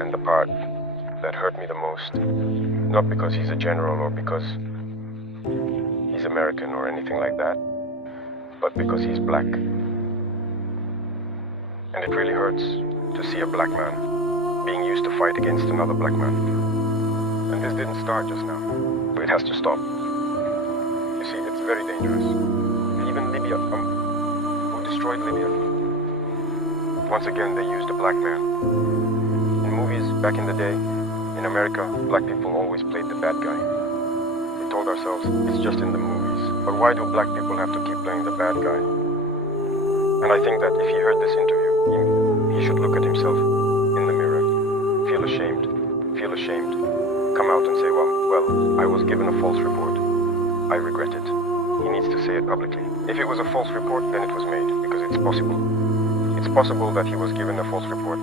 And the part that hurt me the most, not because he's a general or because he's American or anything like that, but because he's black. And it really hurts to see a black man being used to fight against another black man. And this didn't start just now. It has to stop. You see, it's very dangerous. Even Libya, who destroyed Libya? Once again, they used a black man. In movies back in the day, in America, black people always played the bad guy. We told ourselves, it's just in the movies. But why do black people have to keep playing the bad guy? And I think that if he heard this interview, he should look at himself in the mirror, feel ashamed, come out and say, well, I was given a false report. I regret it. He needs to say it publicly. If it was a false report, then it was made, because it's possible. It's possible that he was given a false report.